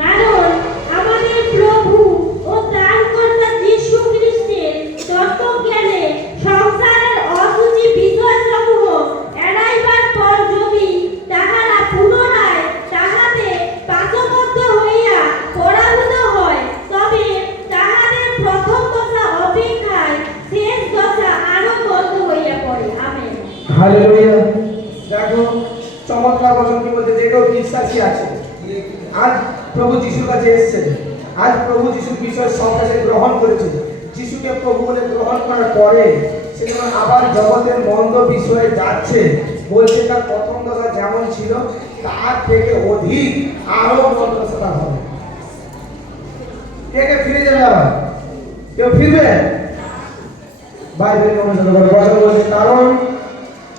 কারণ আমাদের প্রভু ও ত্রাণকর্তা যীশু খ্রিস্টের তত্ত্বজ্ঞানে সংসারের অসুচি বিষয়সমূহ এড়াইবার পর যদি তাহারা পুনরায় তাহাতে পাশবদ্ধ হইয়া পরাভূত হয়, তবে তাহাদের প্রথম দশা অপেক্ষায় শেষ দশা আরো বন্ধ হইয়া পড়ে। আমেন। হালেলুয়া। দেখো চমৎকার বচন কি বলতে, যে কেউ বিশ্বাসী আছে আজ প্রভু যিশুর কাছে এসেছে, আজ প্রভু যিশুর বিষয় সঙ্গে গ্রহণ করেছে, যিশুকে প্রভু বলে গ্রহণ করার পরে সে যখন আবার জগতের মন্দ বিষয়ে যাচ্ছে, বলছে তার প্রথম দশা যেমন ছিল তার থেকে অধিক আরো মন্দ দশা হবে। কে কে ফিরে যাবে? আবার কেউ ফিরবে? বাইবেল বলছে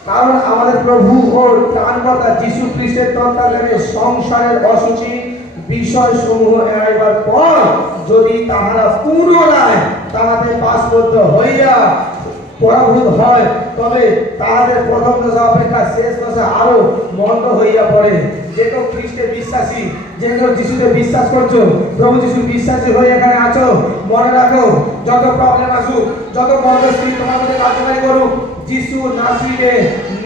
কারণ আমাদের প্রভু ও ত্রাণকর্তা যীশু খ্রিস্টের তত্ত্বাবধানে সংসারের অসুচি বিষয় সমূহ এড়াইবার পর যদি তাহারা পুনরায় তাহাতে পাশবদ্ধ হইয়া পরাভূত হয়, তবে তাহাদের প্রথম দশা অপেক্ষা শেষ দশা আরো মন্দ হইয়া পড়ে। যে কেউ খ্রিস্টে বিশ্বাসী, যে কেউ যিশুতে বিশ্বাস করছো, প্রভু যিশু বিশ্বাসী হয়ে এখানে আছো, মনে রাখো যত প্রবলেম আসুক, যত মন্দ স্ত্রী তোমার মধ্যে কার্যকারী করুক, যিশু নাসরিকে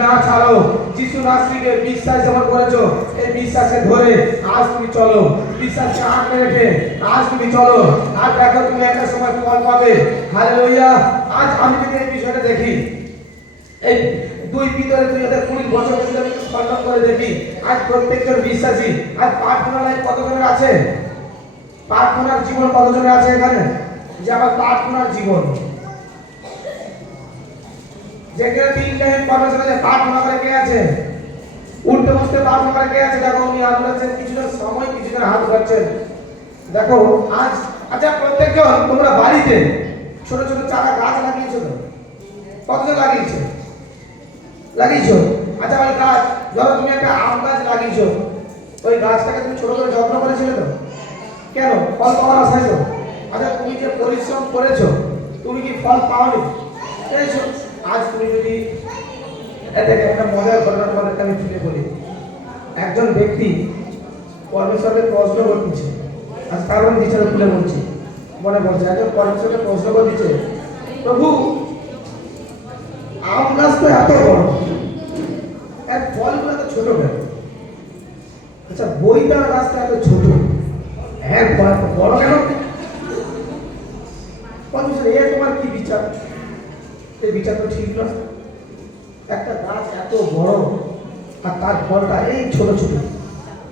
না ছাড়ো। যিশু নাসরিকে বিশ্বাস যখন করেছো, এই বিশ্বাসকে ধরে আজ তুমি চলো, বিশ্বাসকে আঁকড়ে রেখে আজ তুমি চলো। আর দেখো তুমি একটা সময় ফল পাবে। হালেলুয়া। আজ আমি যদি এই বিষয়টা দেখি, এই 2 পিতর 2020 বছর যদি আমি খণ্ডন করে দেখি, আজ প্রত্যেকজন বিশ্বাসী, আজ প্রার্থনা লাইফ কতজনের আছে? প্রার্থনার জীবন কতজনের আছে এখানে? যে আমার প্রার্থনার জীবন, যেখানে 3 টাইম কর্মচারী প্রার্থনা করে কে আছে? উঠতে বসতে প্রার্থনা করে কে আছে? দেখো উনি হাত ধরেছেন, কিছুজন সময় কিছুজন হাত ধরছেন। দেখো আজ আচ্ছা প্রত্যেকজন তোমরা বাড়িতে ছোট ছোট চারা গাছ লাগিয়েছো তো? কতজন লাগিয়েছো? আচ্ছা ওই গাছ, ধরো তুমি একটা আম গাছ লাগিয়েছো, ওই গাছটাকে তুমি ছোট করে যত্ন করেছিলে তো? কেন? ফল পাওয়ার আশায় তো। আচ্ছা তুমি যে পরিশ্রম করেছো, তুমি কি ফল পাওনি? পেয়েছো। আজ তুমি যদি দেখে একটা মজার ঘটনা তোমাদেরকে আমি তুলে বলি। একজন ব্যক্তি পরমেশ্বরকে প্রশ্ন করতেছে, আজ কারণ দিচ্ছে তুলে বলছি, মনে পড়ছে। একজন পরমেশ্বরকে প্রশ্ন করতেছে, প্রভু আম গাছ তো এত বড়, এর ফলগুলো তো ছোট কেন? আচ্ছা বইটার গাছটা এত ছোট, হ্যাঁ ফল এত বড় কেন? পরমেশ্বর এ তোমার কি বিচার? এই বিচার তো ঠিক না। একটা গাছ এত বড় আর তার ফলটা এই ছোট ছোট।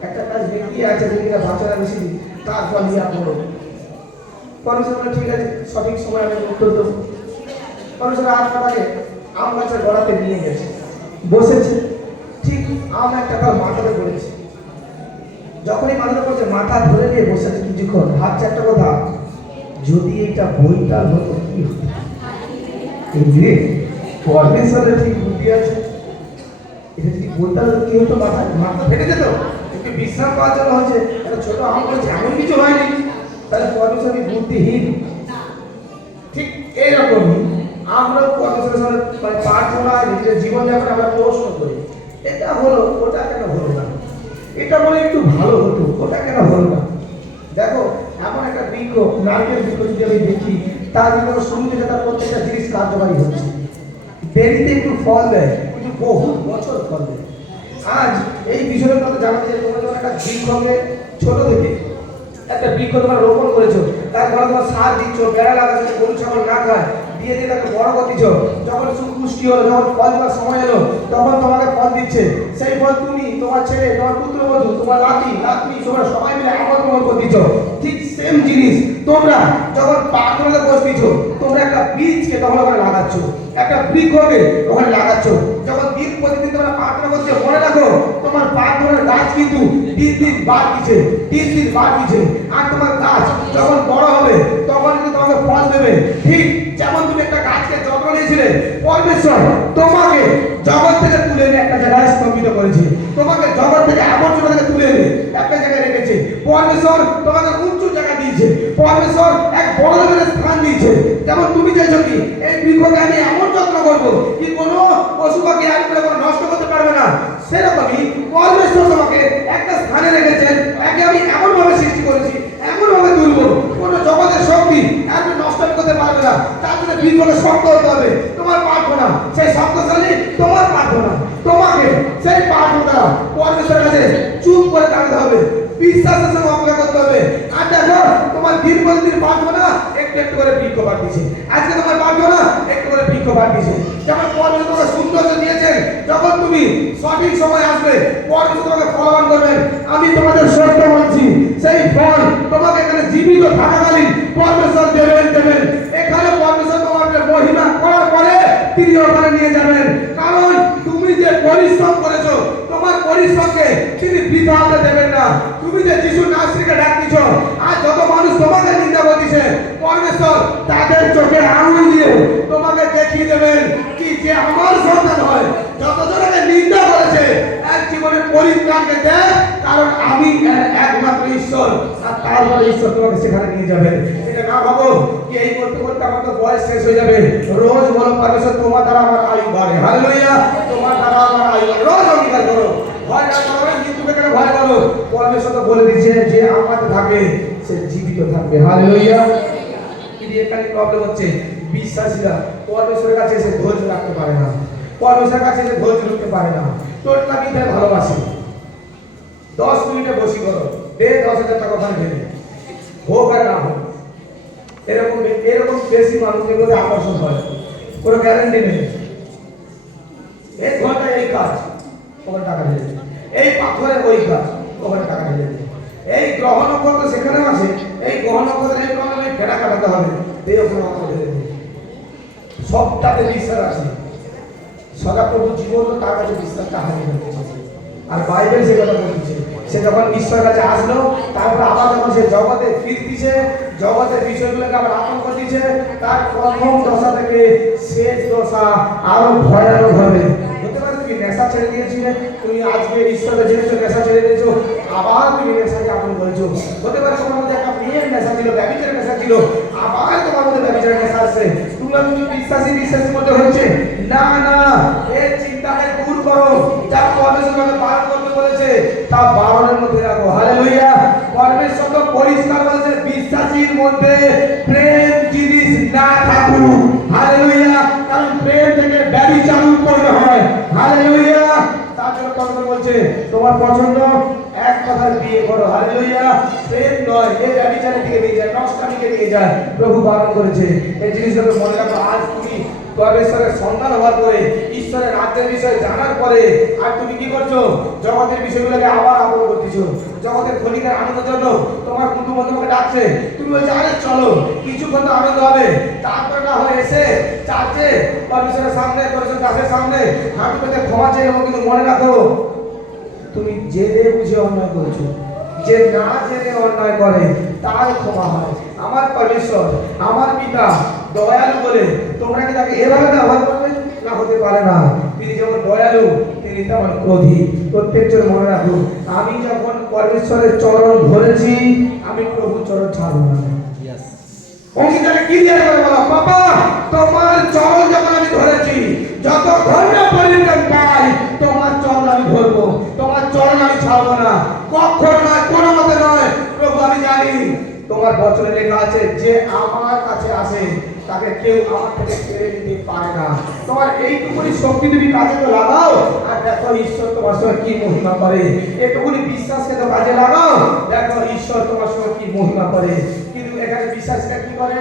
একটা গাছ ব্যক্তি আছে যেটা বাচ্চারা বেশি, তার ফল ইয়া বড়। পরমেশ্বর ঠিক আছে, সঠিক সময় আমি উত্তর দেবো। পরমেশ্বর আম গাছটাকে আম গাছের গোড়াতে নিয়ে গেছে, বসেছে, ঠিক আম একটা কাল মাথাতে পড়েছে। যখনই মাথাতে পড়ছে, মাথা ধরে নিয়ে বসেছে কিছুক্ষণ, ভাবছে একটা কথা, যদি এটা বইটা হতো কি হতো? পরমেশ্বরের ঠিক বুদ্ধি আছে, এটা যদি বইটা কি হতো, মাথা ফেটে যেত। একটু বিশ্রাম পাওয়ার জন্য হয়েছে, একটা ছোট আম করেছে, এমন কিছু হয়নি। তাহলে পরমেশ্বরই বুদ্ধিহীন। ঠিক এইরকমই আমরাও পরমেশ্বরের সাথে প্রার্থনায় নিজের জীবনযাপনে আমরা প্রশ্ন করি, এটা হলো, ওটা কেন হলো না? এটা বলে একটু ভালো হতো, ওটা কেন হলো না? দেখো এমন একটা বৃক্ষ, নারকেল বৃক্ষ যদি আমি দেখি, তার ভিতরে শুনতে তার প্রত্যেকটা জিনিস কার্যকারী হচ্ছে, দেরিতে একটু ফল দেয় কিন্তু বহু বছর ফল দেয়। আজ এই বিষয়ের কথা জানাতে যে তোমরা যখন একটা বৃক্ষকে ছোট থেকে একটা বৃক্ষ তোমরা রোপণ করেছো, তারপরে তোমার সার দিচ্ছ, বেড়া লাগাচ্ছ, গরু ছাগল না খায়, দিয়ে দিয়ে তাকে বড় করতেছ। যখন সুপুষ্টি হলো, যখন ফল দেওয়ার সময় এলো, তখন তোমাকে ফল দিচ্ছে। সেই ফল তুমি, তোমার ছেলে, তোমার পুত্রবধূ, তোমার নাতি নাতনি, তোমরা সবাই মিলে একত্র করতেছ। ঠিক সেম জিনিস তোমরা যখন প্রার্থনাতে বসতেছ, তোমরা একটা বীজকে তখন ওখানে লাগাচ্ছ, একটা বৃক্ষকে ওখানে লাগাচ্ছ। যখন দিন প্রতিদিন তোমরা প্রার্থনা করছো, মনে রাখো তোমার প্রার্থনার গাছ কিন্তু দিন দিন বাড়ছে, দিন দিন বাড়ছে। আর তোমার গাছ যখন বড় হবে, তখন কিন্তু তোমাকে ফল দেবে। ঠিক যেমন তুমি একটা গাছকে যত্ন নিয়েছিলে, পরমেশ্বর তোমাকে জগৎ থেকে তুলে এনে একটা জায়গায় স্তম্ভিত করেছে, তোমাকে জগৎ থেকে আবর্জনা থেকে তুলে এনে একটা জায়গায় রেখেছে। পরমেশ্বর তোমাকে উঁচু জায়গা দিয়েছে, পরমেশ্বর এক বড় লেভেলের স্থান দিয়েছে। যেমন তুমি চাইছো কি এই বৃক্ষকে আমি এমন যত্ন করবো কি কোনো পশু পাখি আর কোনো নষ্ট করতে পারবে না, সেরকমই পরমেশ্বর তোমাকে একটা স্থানে রেখেছে। সেই প্রার্থনা পরমেশ্বরের কাছে চুপ করে থাকতে হবে, বিশ্বাসের সঙ্গে অপেক্ষা করতে হবে। আর দেখো তোমার দিন প্রতিদিন প্রার্থনা একটু একটু করে বৃক্ষ বাড়তিছে, আজকে তোমার প্রার্থনা একটু করে বৃক্ষ বাড়তিছে। যেমন পরমেশ্বর তোমাকে সৌন্দর্য দিয়েছেন, যখন তুমি সঠিক সময় আসবে পরমেশ্বর তোমাকে ফলবান করবেন। আমি তোমাদের সত্য বলছি, সেই ফল তোমাকে এখানে জীবিত থাকাকালীন পরমেশ্বর দেবেন। এখানে পরমেশ্বর তোমার মহিমা করার পরে তিনি ওখানে নিয়ে যাবেন। কারণ তুমি যে পরিশ্রম করেছো, তোমার পরিশ্রমকে তিনি বৃথা হতে দেবেন না। তুমি যে যিশুর নামকে ডাকতেছো, আর যত মানুষ তোমাকে নিন্দা করতেছে, পরমেশ্বর তাদের চোখে আঙুল দিয়ে তোমাকে দেখিয়ে দেবেন কি যে আমার সন্তান হয়। যতজনকে নিন্দা করেছে এক জীবনে পরিত্রাণকে দেয়, কারণ আমি একমাত্র ঈশ্বর, আর তারপরে ঈশ্বর তোমাকে সেখানে নিয়ে যাবেন। এটা না ভাবো কি এই করতে করতে আমার তো বয়স শেষ হয়ে যাবে। রোজ বলো পরমেশ্বর তোমার দ্বারা আমার আয়ু বাড়ে, হালেলুয়া, তোমার দ্বারা আমার আয়ু বাড়ে। রোজ অঙ্গীকার করো, ভয় না করো, মৃত্যুকে কেন ভয় করো? পরমেশ্বর তো বলে দিয়েছে যে আমাদের থাকে সে জীবিত থাকবে, হালেলুয়া। কিন্তু এখানে প্রবলেম হচ্ছে বিশ্বাসীরা পরমেশ্বরের কাছে এসে ধৈর্য রাখতে পারে না, পরমেশ্বরের কাছে এসে ধৈর্য রাখতে পারে না। তোর নাকি তাই ভালোবাসি 10 মিনিটে বসি করো, 10,000 টাকা ওখানে দেবে, হোক আর না হোক। এরকম বেশি মানুষের মধ্যে আকর্ষণ হয়, কোনো গ্যারান্টি নেই। এই ঘন্টা এই কাজ, ওখানে টাকা দিয়ে দেবে। এই পাথরে ওই কাজ, ওখানে টাকা দিয়ে দেবে। এই গ্রহ নক্ষত্র সেখানে আছে, এই গ্রহ নক্ষত্রের এই প্রবলেমে ফেরা কাটাতে হবে, এই ওখানে আমাকে দিয়ে দেবে। সবটাতে বিশ্বাস আছে। সদাপ্রভু জীবন তার কাছে বিশ্বাসটা হারিয়ে ফেলেছে। আর বাইবেল সে কথা বলছে, সে যখন ঈশ্বরের কাছে আসলো, তারপর আবার যখন সে জগতে ফিরতিছে, জগতের বিষয়গুলোকে আবার আপন করতেছে, তার প্রথম দশা থেকে শেষ দশা আরো ভয়ানক হবে। হতে পারে তুমি নেশা ছেড়ে দিয়েছিলে, তুমি আজকে ঈশ্বরের জেনেছো, নেশা ছেড়ে দিয়েছো, আবার তুমি নেশাকে আপন করেছো। হতে পারে তোমার মধ্যে একটা মেয়ের নেশা ছিল, ব্যভিচারের নেশা ছিল, আবার তোমার মধ্যে ব্যভিচারের নেশা আসছে। তুমি বিশ্বাসের মধ্যে হচ্ছে না, এই চিন্তাকে দূর করো। যা পরমেশ্বর পালন করতে বলেছে তা বারণের মধ্যে রাখো, হালেলুয়া। পরমেশ্বর তো পরিষ্কার বলেছে বিশ্বাসীর মধ্যে প্রেম জিনিস না থাকুক, হালেলুয়া। কারণ প্রেম থেকে ব্যভিচার উৎপন্ন হয়, হালেলুয়া। তার জন্য পরমেশ্বর বলছে তোমার পছন্দ এক কথার বিয়ে করো, হালেলুয়া। প্রেম নয়, এই ব্যভিচারের দিকে নিয়ে যায়, নষ্টামিকে নিয়ে যায়, প্রভু বারণ করেছে। এই জিনিসগুলো মনে রাখো। আজ তুমি পরমেশ্বরের সন্তান হওয়ার পরে, ঈশ্বরের রাজ্যের বিষয় জানার পরে, আর তুমি কি করছো? জগতের বিষয়গুলোকে আবার আপন করতেছো। জগতের ক্ষণিকের আনন্দের জন্য তোমার কুটুম্ব তোমাকে ডাকছে, তুমি বলছো আরে চলো কিছুক্ষণ তো আনন্দ হবে, তারপরে না হয়ে এসে চার্চে পরমেশ্বরের সামনে, পরমেশ্বরের কাছের সামনে হাঁটু পেতে ক্ষমা চেয়ে নেবো। কিন্তু মনে রাখো, তুমি জেনে বুঝে অন্যায় করেছো। যে না জেনে অন্যায় করে তার ক্ষমা হয়। আমার পরমেশ্বর, আমার পিতা দয়ালু বলে তোমরা কি তাকে এভাবে ব্যবহার করবে? না, হতে পারে না। তিনি যেমন দয়ালু, তিনি তেমন ক্রোধী। প্রত্যেকজন মনে রাখুন, আমি যখন পরমেশ্বরের চরণ ধরেছি, আমি প্রভুর চরণ ছাড়ব না। অঙ্গীকারে কি দিয়ে করে বলো, বাবা তোমার চরণ যখন আমি ধরেছি, যতক্ষণ না পরিত্রাণ পাই তোমার চরণ আমি ধরবো, তোমার চরণ আমি ছাড়বো না, কখনো নয়, কোনো মতে নয়। প্রভু আমি জানি তোমার বচনে লেখা আছে যে আমার কাছে আসে তাকে কেউ আমার থেকে কেড়ে নিতে পারে না। তোমার এইটুকুনি শক্তি তুমি কাজে তো লাগাও, আর দেখো ঈশ্বর তোমার সঙ্গে কি মহিমা করে। এইটুকুনি বিশ্বাসকে তো কাজে লাগাও, দেখো ঈশ্বর তোমার সঙ্গে কি মহিমা করে। কিন্তু এখানে বিশ্বাসটা কি করে?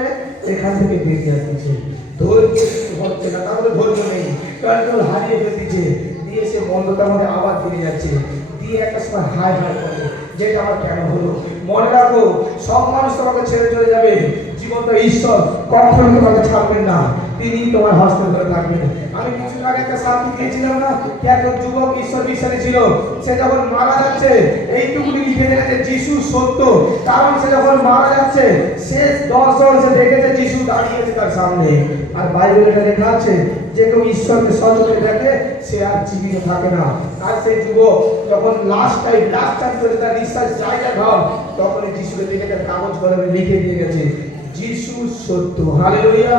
এখান থেকে বেরিয়ে আসছে, ধৈর্য হচ্ছে না, তাহলে ধৈর্য নেই, কন্ট্রোল হারিয়ে ফেলছে, দিয়ে সে মন্দতার মধ্যে আবার ফিরে যাচ্ছে, দিয়ে একটা সময় হাই করে, যেটা আমার কেন হলো। মনে রাখো, সব মানুষ তোমাকে ছেড়ে চলে যাবে, জীবনটা ঈশ্বর কখনো তোমাকে ছাড়বেন না, তিনি তোমার হস্তে ধরে থাকবেন। আমি কিছু আগে একটা শান্তি দিয়েছিলাম না, কি একজন যুবক ঈশ্বর বিশ্বাসী ছিল, সে যখন মারা যাচ্ছে এইটুকুনি লিখে দিয়েছে যিশু সত্য। কারণ সে যখন মারা যাচ্ছে শেষ দর্শন সে দেখেছে যিশু দাঁড়িয়েছে তার সামনে। আর বাইবেলে এটা লেখা আছে যে কেউ ঈশ্বরকে সচক্ষে দেখে সে আর জীবিত থাকে না। আর সেই যুবক যখন লাস্ট টাইম করে তার নিঃশ্বাস জায়গা ভাব, তখন যিশুকে দেখে তার কাগজ কলমে লিখে দিয়ে গেছে যিশু সত্য, হালেলুয়া।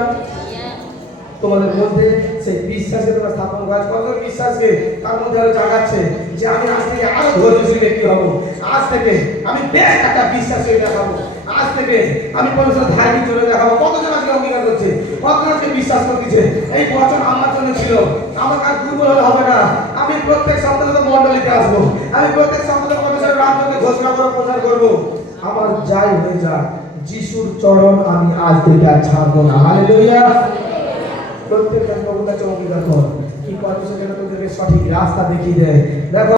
তোমাদের মধ্যে সেই বিশ্বাসকে তোমরা স্থাপন করা, কত বিশ্বাসকে তার মধ্যে আরো জাগাচ্ছে যে আমি আজ থেকে আরো ধৈর্যশীল ব্যক্তি হবো, আজ থেকে আমি বেশ একটা বিশ্বাসী দেখাবো, আজ থেকে আমি পরমেশ্বরের ধার্মিক চলে দেখাবো। কতজন আজকে অঙ্গীকার করছে, কতজন আজকে বিশ্বাস করতেছে এই বচন আমার জন্য ছিল, আমার কাজ দুর্বল হলে হবে না। আমি প্রত্যেক সপ্তাহে আসবো, আমি প্রত্যেক সপ্তাহে পরমেশ্বরের রাজ্যকে ঘোষণা করে প্রচার করবো। আমার যাই হয়ে যাক, যিশুর চরণ আমি আজ থেকে আর ছাড়বো না। হালেলুয়া। প্রত্যেকটা প্রভুর কাছে অঙ্গীকার কর, কি পরমেশ্বর যেন তোদেরকে সঠিক রাস্তা দেখিয়ে দেয়। দেখো